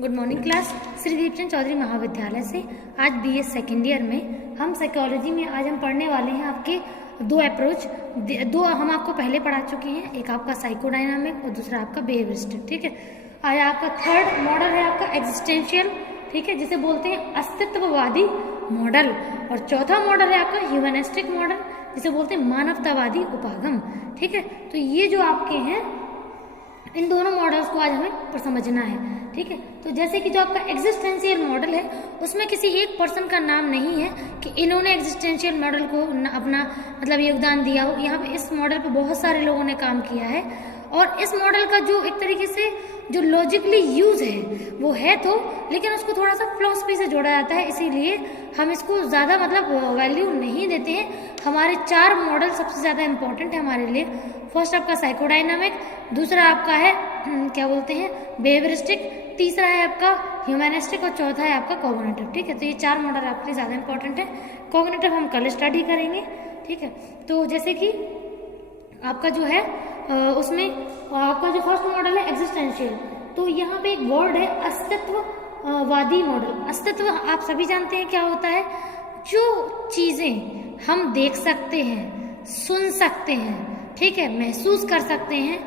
Good morning class. Shri Deepchand Chaudhary महाविद्यालय से आज बीएस सेकेंड ईयर में हम साइकोलॉजी में आज हम पढ़ने वाले हैं आपके दो अप्रोच। दो हम आपको पहले पढ़ा चुके हैं, एक आपका साइकोडायनामिक और दूसरा आपका बिहेवियरिस्टिक। ठीक है, आज आपका थर्ड मॉडल है आपका एग्जिस्टेंशियल, ठीक है, जिसे बोलते हैं अस्तित्ववादी मॉडल, और चौथा मॉडल है आपका ह्यूमनिस्टिक मॉडल, जिसे बोलते हैं मानवतावादी उपागम। ठीक है, तो ये जो आपके हैं इन दोनों मॉडल्स को आज हमें समझना है। ठीक है, तो जैसे कि जो आपका एग्जिस्टेंशियल मॉडल है उसमें किसी एक पर्सन का नाम नहीं है कि इन्होंने एग्जिस्टेंशियल मॉडल को अपना मतलब योगदान दिया हो। यहाँ पे इस मॉडल पे बहुत सारे लोगों ने काम किया है, और इस मॉडल का जो एक तरीके से जो लॉजिकली यूज है वो है तो, लेकिन उसको थोड़ा सा फिलॉसफी से जोड़ा जाता है, इसीलिए हम इसको ज़्यादा मतलब वैल्यू नहीं देते हैं। हमारे चार मॉडल सबसे ज़्यादा इंपॉर्टेंट है हमारे लिए। फर्स्ट आपका साइकोडायनामिक, दूसरा आपका है क्या बोलते हैं बिहेवियरिस्टिक, तीसरा है आपका ह्यूमनिस्टिक और चौथा है आपका कॉग्निटिव। ठीक है, तो ये चार मॉडल आपके लिए ज़्यादा इंपॉर्टेंट है। कॉग्निटिव हम कल स्टडी करेंगे। ठीक है, तो जैसे कि आपका जो है उसमें आपका जो फर्स्ट मॉडल है एग्जिस्टेंशियल, तो यहाँ पे एक वर्ड है अस्तित्ववादी मॉडल। अस्तित्व आप सभी जानते हैं क्या होता है, जो चीजें हम देख सकते हैं, सुन सकते हैं, ठीक है, महसूस कर सकते हैं,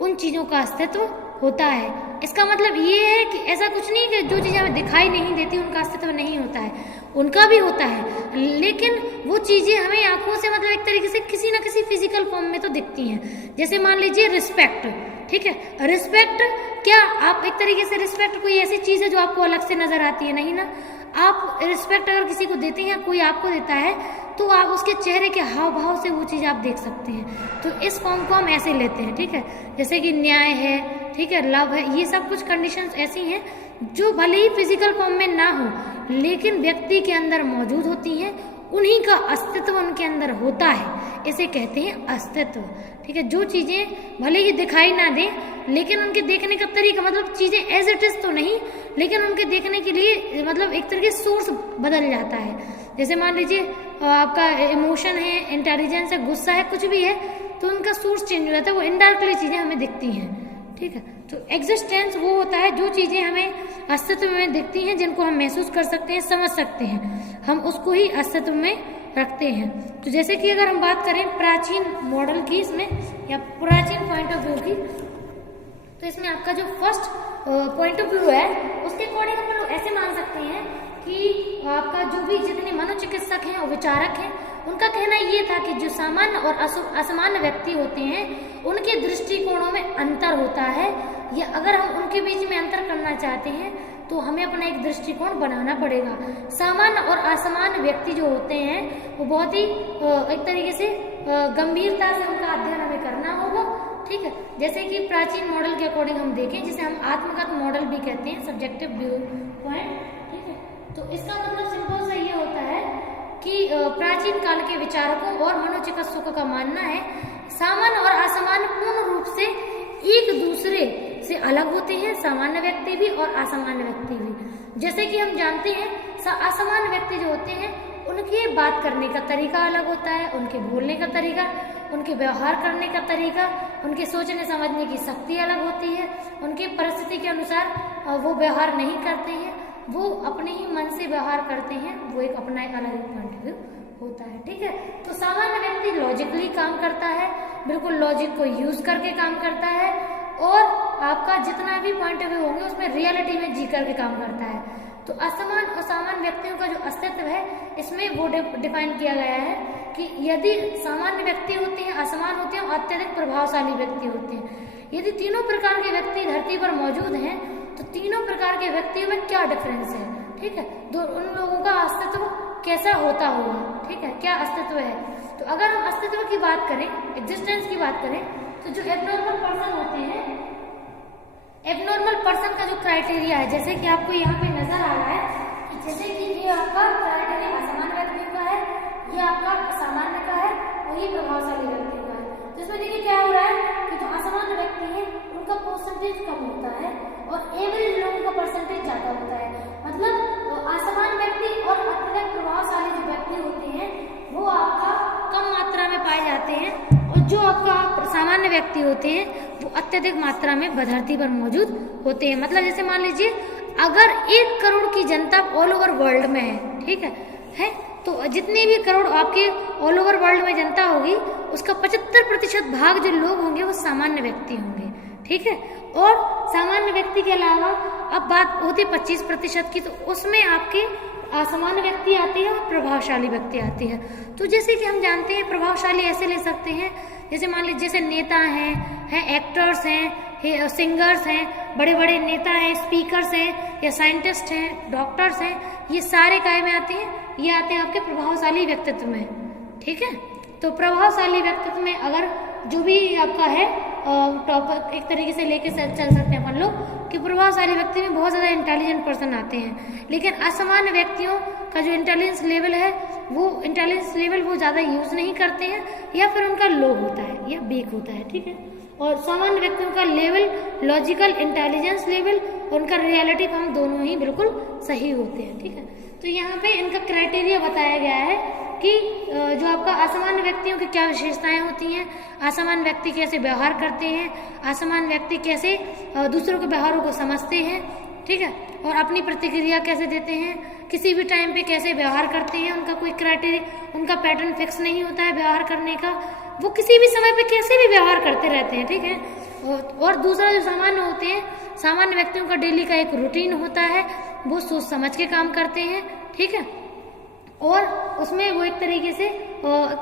उन चीजों का अस्तित्व होता है। इसका मतलब ये है कि ऐसा कुछ नहीं कि जो चीजें हमें दिखाई नहीं देती उनका अस्तित्व नहीं होता है, उनका भी होता है, लेकिन वो चीजें हमें आंखों से मतलब एक तरीके से किसी ना किसी फिजिकल फॉर्म में तो दिखती हैं। जैसे मान लीजिए रिस्पेक्ट, ठीक है, रिस्पेक्ट क्या आप एक तरीके से रिस्पेक्ट कोई ऐसी चीज है जो आपको अलग से नजर आती है? नहीं ना। आप रिस्पेक्ट अगर किसी को देते हैं, कोई आपको देता है, तो आप उसके चेहरे के हाव भाव से वो चीज आप देख सकते हैं। तो इस फॉर्म को हम ऐसे लेते हैं। ठीक है, जैसे कि न्याय है, ठीक है, लव है, ये सब कुछ कंडीशंस ऐसी हैं जो भले ही फिजिकल फॉर्म में ना हो लेकिन व्यक्ति के अंदर मौजूद होती हैं, उन्हीं का अस्तित्व उनके अंदर होता है, इसे कहते हैं अस्तित्व। ठीक है, जो चीजें भले ही दिखाई ना दें लेकिन उनके देखने का तरीका मतलब चीजें एज इट इज तो नहीं, लेकिन उनके देखने के लिए मतलब एक तरह के सोर्स बदल जाता है। जैसे मान लीजिए आपका इमोशन है, इंटेलिजेंस है, गुस्सा है, कुछ भी है, तो उनका सोर्स चेंज हो जाता है, वो इनडायरेक्टली चीजें हमें दिखती हैं। ठीक है, तो एग्जिस्टेंस वो होता है जो चीजें हमें अस्तित्व में दिखती हैं, जिनको हम महसूस कर सकते हैं, समझ सकते हैं, हम उसको ही अस्तित्व में रखते हैं। तो जैसे कि अगर हम बात करें प्राचीन मॉडल की इसमें या प्राचीन पॉइंट ऑफ व्यू की, तो इसमें आपका जो फर्स्ट पॉइंट ऑफ व्यू है उसके अकॉर्डिंग हम लोग ऐसे मान सकते हैं कि आपका जो भी जितने मनोचिकित्सक हैं और विचारक हैं उनका कहना ये था कि जो सामान्य और असामान्य व्यक्ति होते हैं उनके दृष्टिकोणों में अंतर होता है, या अगर हम उनके बीच में अंतर करना चाहते हैं तो हमें अपना एक दृष्टिकोण बनाना पड़ेगा। सामान्य और असामान्य व्यक्ति जो होते हैं वो बहुत ही एक तरीके से गंभीरता से उनका अध्ययन हमें करना होगा। ठीक है, जैसे कि प्राचीन मॉडल के अकॉर्डिंग हम देखें, जिसे हम आत्मगत मॉडल भी कहते हैं, सब्जेक्टिव व्यू पॉइंट। ठीक है, तो इसका मतलब सिंपल सा ये होता है कि प्राचीन काल के विचारकों और मनोचिकित्सकों का मानना है सामान्य और असामान्य पूर्ण रूप से एक दूसरे से अलग होते हैं, सामान्य व्यक्ति भी और असामान्य व्यक्ति भी। जैसे कि हम जानते हैं असामान्य व्यक्ति जो होते हैं उनके बात करने का तरीका अलग होता है, उनके बोलने का तरीका, उनके व्यवहार करने का तरीका, उनके सोचने समझने की शक्ति अलग होती है, उनके परिस्थिति के अनुसार वो व्यवहार नहीं करते हैं, वो अपने ही मन से व्यवहार करते हैं, वो एक अपना एक अलग पॉइंट ऑफ व्यू होता है। ठीक है, तो सामान्य व्यक्ति लॉजिकली काम करता है, बिल्कुल लॉजिक को यूज करके काम करता है, और आपका जितना भी पॉइंट ऑफ व्यू होंगे उसमें रियलिटी में जी करके काम करता है। तो असमान और सामान्य व्यक्तियों का जो अस्तित्व है इसमें वो डिफाइन किया गया है कि यदि सामान्य व्यक्ति होते हैं, असमान होते हैं और अत्यधिक प्रभावशाली व्यक्ति होते हैं। यदि तीनों प्रकार के व्यक्ति धरती पर मौजूद हैं तो तीनों प्रकार के व्यक्तियों में क्या डिफरेंस है? ठीक है, उन लोगों का अस्तित्व कैसा होता होगा? ठीक है, क्या अस्तित्व है? तो अगर हम अस्तित्व की बात करें, एग्जिस्टेंस की बात करें, तो जो एबनॉर्मल पर्सन होते हैं, एबनॉर्मल पर्सन का जो क्राइटेरिया है, जैसे कि आपको यहाँ पे नजर आ रहा है कि जैसे कि ये आपका क्राइटेरिया असामान्य व्यक्तियों का है, ये आपका सामान्य का है और ये प्रभावशाली व्यक्तियों का है। तो इसमें देखिए क्या हो रहा है कि जो असामान्य व्यक्ति है उनका परसेंटेज कम होता है और एवरेज लोगों का परसेंटेज ज्यादा होता है। मतलब असामान्य व्यक्ति और अत्यधिक प्रभावशाली जो व्यक्ति होते हैं वो आपका कम मात्रा में पाए जाते हैं, और जो आपका सामान्य व्यक्ति होते हैं वो अत्यधिक मात्रा में धरती पर मौजूद होते हैं। मतलब जैसे मान लीजिए अगर 1 करोड़ की जनता ऑल ओवर वर्ल्ड में है, ठीक है, तो जितने भी करोड़ आपके ऑल ओवर वर्ल्ड में जनता होगी, उसका 75% भाग जो लोग होंगे वो सामान्य व्यक्ति होंगे, ठीक है। और सामान्य व्यक्ति के अलावा अब बात होती है 25% की, तो उसमें आपके असामान्य व्यक्ति आते हैं और प्रभावशाली व्यक्ति आते हैं। तो जैसे कि हम जानते हैं प्रभावशाली ऐसे ले सकते हैं, जैसे मान लीजिए जैसे नेता हैं, एक्टर्स हैं, सिंगर्स हैं, बड़े बड़े नेता हैं, स्पीकर्स हैं, या साइंटिस्ट हैं, डॉक्टर्स हैं, ये सारे काय में आते हैं, ये आते हैं आपके प्रभावशाली व्यक्तित्व में, ठीक है। तो प्रभावशाली व्यक्तित्व में अगर जो भी आपका है टॉपिक एक तरीके से लेके चल सकते हैं अपन लोग कि प्रभावशाली व्यक्ति में बहुत ज़्यादा इंटेलिजेंट पर्सन आते हैं, लेकिन असामान्य व्यक्तियों का जो इंटेलिजेंस लेवल है वो ज़्यादा यूज़ नहीं करते हैं, या फिर उनका लो होता है या वीक होता है, ठीक है। और सामान्य व्यक्तियों का लेवल, लॉजिकल इंटेलिजेंस लेवल और उनका रियलिटी फॉर्म दोनों ही बिल्कुल सही होते हैं, ठीक है। तो यहाँ पे इनका क्राइटेरिया बताया गया है कि जो आपका असामान्य व्यक्तियों की क्या विशेषताएं होती हैं, असामान्य व्यक्ति कैसे व्यवहार करते हैं, असामान्य व्यक्ति कैसे दूसरों के व्यवहारों को समझते हैं, ठीक है, और अपनी प्रतिक्रिया कैसे देते हैं, किसी भी टाइम पे कैसे व्यवहार करते हैं, उनका कोई क्राइटेरिया, उनका पैटर्न फिक्स नहीं होता है व्यवहार करने का, वो किसी भी समय पे कैसे भी व्यवहार करते रहते हैं, ठीक है। और दूसरा जो सामान्य होते हैं, सामान्य व्यक्तियों का डेली का एक रूटीन होता है, वो सोच समझ के काम करते हैं, ठीक है, और उसमें वो एक तरीके से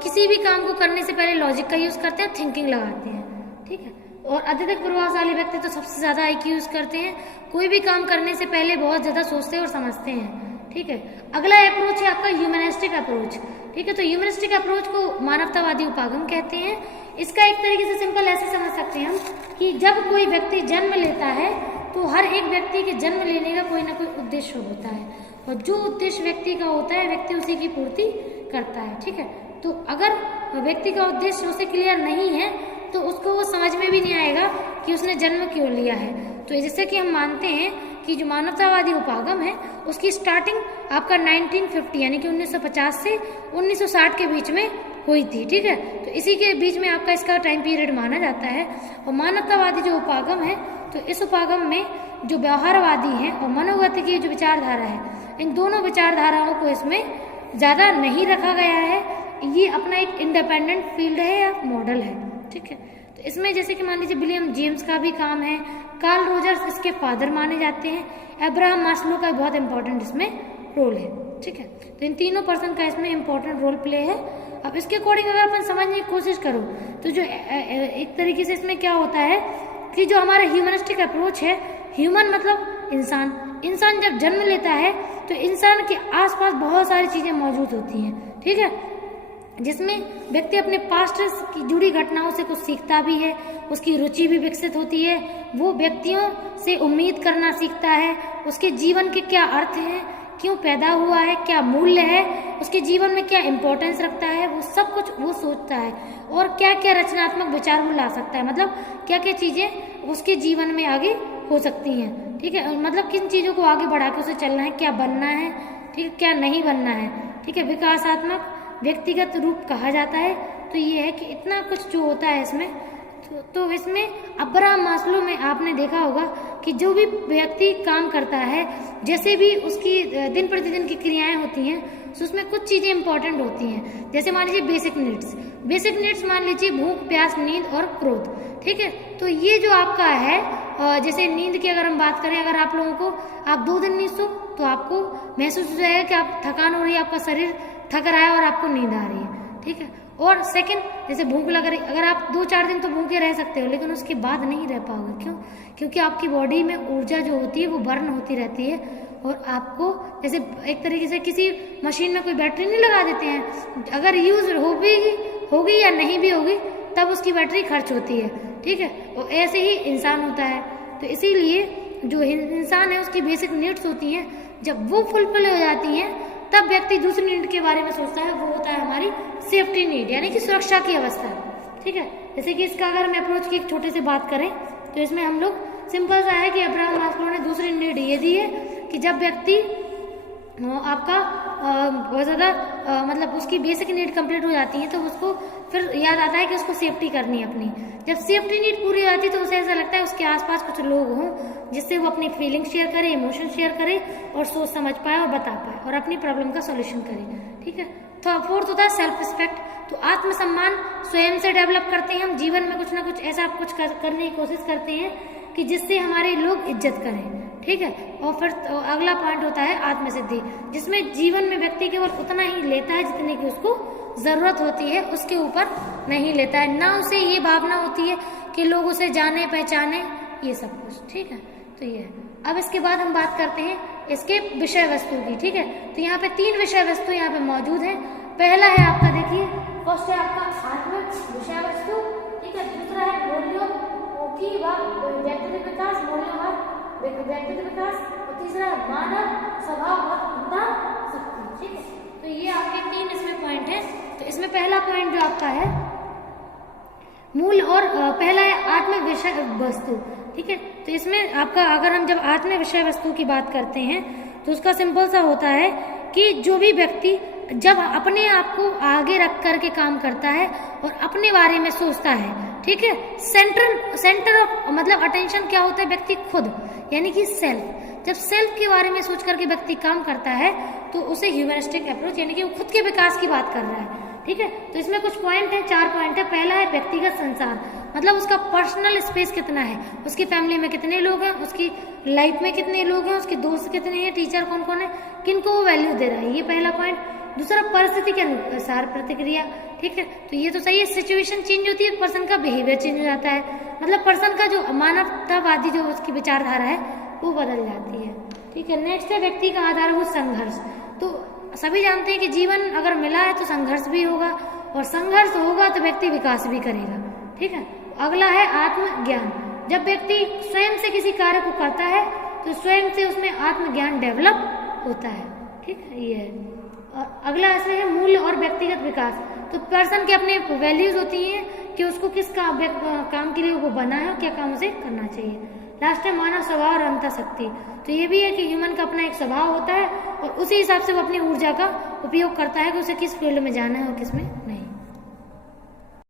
किसी भी काम को करने से पहले लॉजिक का यूज करते हैं, थिंकिंग लगाते हैं, ठीक है। और अत्यधिक प्रभावशाली व्यक्ति तो सबसे ज्यादा IQ यूज करते हैं, कोई भी काम करने से पहले बहुत ज्यादा सोचते हैं और समझते हैं, ठीक है। अगला अप्रोच है आपका ह्यूमनिस्टिक अप्रोच, ठीक है। तो ह्यूमनिस्टिक अप्रोच को मानवतावादी उपागम कहते हैं। इसका एक तरीके से सिंपल ऐसे समझ सकते हैं हम कि जब कोई व्यक्ति जन्म लेता है तो हर एक व्यक्ति के जन्म लेने का कोई ना कोई उद्देश्य होता है, और जो उद्देश्य व्यक्ति का होता है व्यक्ति उसी की पूर्ति करता है, ठीक है। तो अगर व्यक्ति का उद्देश्य उसे क्लियर नहीं है तो उसको वो समझ में भी नहीं आएगा कि उसने जन्म क्यों लिया है। तो जैसे कि हम मानते हैं कि जो मानवतावादी उपागम है उसकी स्टार्टिंग आपका 1950 यानी कि 1950 से 1960 के बीच में हुई थी, ठीक है। तो इसी के बीच में आपका इसका टाइम पीरियड माना जाता है। और मानवतावादी जो उपागम है, तो इस उपागम में जो व्यवहारवादी है और मनोगति की जो विचारधारा है, इन दोनों विचारधाराओं को इसमें ज्यादा नहीं रखा गया है। ये अपना एक इंडिपेंडेंट फील्ड है या मॉडल है, ठीक है। तो इसमें जैसे कि मान लीजिए विलियम जेम्स का भी काम है, कार्ल रोजर्स इसके फादर माने जाते हैं, अब्राहम मास्लो का बहुत इंपॉर्टेंट इसमें रोल है, ठीक है। तो इन तीनों पर्सन का इसमें इंपॉर्टेंट रोल प्ले है। अब इसके अकॉर्डिंग अगर अपन समझने की कोशिश करो तो जो एक तरीके से इसमें क्या होता है कि जो हमारा ह्यूमनिस्टिक अप्रोच है, ह्यूमन मतलब इंसान जब जन्म लेता है तो इंसान के आसपास बहुत सारी चीजें मौजूद होती हैं, ठीक है, जिसमें व्यक्ति अपने पास्ट की जुड़ी घटनाओं से कुछ सीखता भी है, उसकी रुचि भी विकसित होती है, वो व्यक्तियों से उम्मीद करना सीखता है, उसके जीवन के क्या अर्थ हैं, क्यों पैदा हुआ है, क्या मूल्य है, उसके जीवन में क्या इंपॉर्टेंस रखता है, वो सब कुछ वो सोचता है, और क्या क्या रचनात्मक विचार वो ला सकता है, मतलब क्या क्या चीजें उसके जीवन में आगे हो सकती हैं, ठीक है, मतलब किन चीजों को आगे बढ़ा के उसे चलना है, क्या बनना है, ठीक है, क्या नहीं बनना है, ठीक है। विकासात्मक व्यक्तिगत रूप कहा जाता है। तो ये है कि इतना कुछ जो होता है इसमें, तो इसमें अब्राहम मास्लो में आपने देखा होगा कि जो भी व्यक्ति काम करता है, जैसे भी उसकी दिन प्रतिदिन की क्रियाएं होती हैं, तो उसमें कुछ चीजें इंपॉर्टेंट होती हैं। जैसे मान लीजिए बेसिक नीड्स मान लीजिए भूख, प्यास, नींद और क्रोध, ठीक है। तो ये जो आपका है, जैसे नींद की अगर हम बात करें, अगर आप लोगों को आप 2 दिन नहीं सो तो आपको महसूस हो जाएगा कि आप थकान हो रही है, आपका शरीर थक रहा है और आपको नींद आ रही है, ठीक है। और सेकंड, जैसे भूख लग रही, अगर आप 2-4 दिन तो भूखे रह सकते हो, लेकिन उसके बाद नहीं रह पाओगे। क्यों? क्योंकि आपकी बॉडी में ऊर्जा जो होती है वो बर्न होती रहती है, और आपको जैसे एक तरीके से किसी मशीन में कोई बैटरी नहीं लगा देते हैं, अगर यूज होगी या नहीं भी होगी तब उसकी बैटरी खर्च होती है, ठीक है। और ऐसे ही इंसान होता है। तो इसीलिए जो इंसान है उसकी बेसिक नीड्स होती हैं, जब वो फुलफिल हो जाती हैं तब व्यक्ति दूसरी नीड के बारे में सोचता है, वो होता है हमारी सेफ्टी नीड, यानी कि सुरक्षा की अवस्था, ठीक है। जैसे कि इसका अगर हम अप्रोच की एक छोटे से बात करें तो इसमें हम लोग सिंपल सा है कि अब्राहम मास्लो ने दूसरी नीड ये दी है कि जब व्यक्ति आपका बहुत ज़्यादा मतलब उसकी बेसिक नीड कंप्लीट हो जाती है, तो उसको फिर याद आता है कि उसको सेफ्टी करनी है अपनी। जब सेफ्टी नीड पूरी हो जाती है तो उसे ऐसा लगता है उसके आसपास कुछ लोग हों जिससे वो अपनी फीलिंग शेयर करे, इमोशन शेयर करे और सोच समझ पाए और बता पाए और अपनी प्रॉब्लम का सॉल्यूशन करे। ठीक है। तो फोर्थ होता है सेल्फ रिस्पेक्ट। तो आत्मसम्मान स्वयं से डेवलप करते हैं हम, जीवन में कुछ ना कुछ ऐसा कुछ करने की कोशिश करते हैं कि जिससे हमारे लोग इज्जत करें। ठीक है। और फिर अगला पॉइंट होता है आत्मसिद्धि, जिसमें जीवन में व्यक्ति केवल उतना ही लेता है जितने की उसको जरूरत होती है, उसके ऊपर नहीं लेता है। ना उसे ये भावना होती है कि लोग उसे जाने पहचाने, ये सब कुछ। ठीक है। तो ये है। अब इसके बाद हम बात करते हैं इसके विषय वस्तु की। ठीक है। तो यहाँ पे 3 विषय वस्तु यहाँ पे मौजूद है। पहला है आपका, देखिए फर्स्ट है आपका आत्मिक विषय वस्तु। ठीक है। दूसरा है मूल्यों की व्यक्तिगत विकास, मूल्यों व्यक्तिगत विकास। और तीसरा है मानव स्वभाव और उनका शक्ति। ठीक है। तो ये आपके 3 इसमें पॉइंट है। तो इसमें पहला पॉइंट जो आपका है मूल और पहला है आत्म विषय वस्तु। ठीक है। तो इसमें आपका अगर हम जब आत्म विषय वस्तु की बात करते हैं तो उसका सिंपल सा होता है कि जो भी व्यक्ति जब अपने आप को आगे रख करके काम करता है और अपने बारे में सोचता है, ठीक है, सेंटर ऑफ मतलब अटेंशन क्या होता है, व्यक्ति खुद, यानी कि सेल्फ। जब सेल्फ के बारे में सोच करके व्यक्ति काम करता है तो उसे ह्यूमनिस्टिक अप्रोच, यानी कि वो खुद के विकास की बात कर रहा है। ठीक है। तो इसमें कुछ पॉइंट है, 4 पॉइंट है। पहला है व्यक्तिगत संसार, मतलब उसका पर्सनल स्पेस कितना है, उसकी फैमिली में कितने लोग हैं, उसकी लाइफ में कितने लोग हैं, उसके दोस्त कितने हैं, टीचर कौन कौन है, किनको वो वैल्यू दे रहा है, ये पहला पॉइंट। दूसरा परिस्थिति के अनुसार प्रतिक्रिया। ठीक है। तो ये तो सही है, सिचुएशन चेंज होती है, पर्सन का बिहेवियर चेंज हो जाता है, मतलब पर्सन का जो मानवतावादी जो उसकी विचारधारा है वो बदल जाती है। ठीक है। नेक्स्ट है व्यक्ति का आधारभूत संघर्ष। तो सभी जानते हैं कि जीवन अगर मिला है तो संघर्ष भी होगा, और संघर्ष होगा तो व्यक्ति विकास भी करेगा। ठीक है। अगला है आत्मज्ञान। जब व्यक्ति स्वयं से किसी कार्य को करता है तो स्वयं से उसमें आत्मज्ञान डेवलप होता है। ठीक है। ये है। और अगला ऐसे है मूल्य और व्यक्तिगत विकास। तो पर्सन के अपने वैल्यूज होती हैं कि उसको किस काम के लिए वो बना है और क्या काम उसे करना चाहिए। लास्ट है मानव स्वभाव और अंतःशक्ति। तो ये भी है कि ह्यूमन का अपना एक स्वभाव होता है और उसी हिसाब से वो अपनी ऊर्जा का उपयोग करता है कि उसे किस फील्ड में जाना है और किस में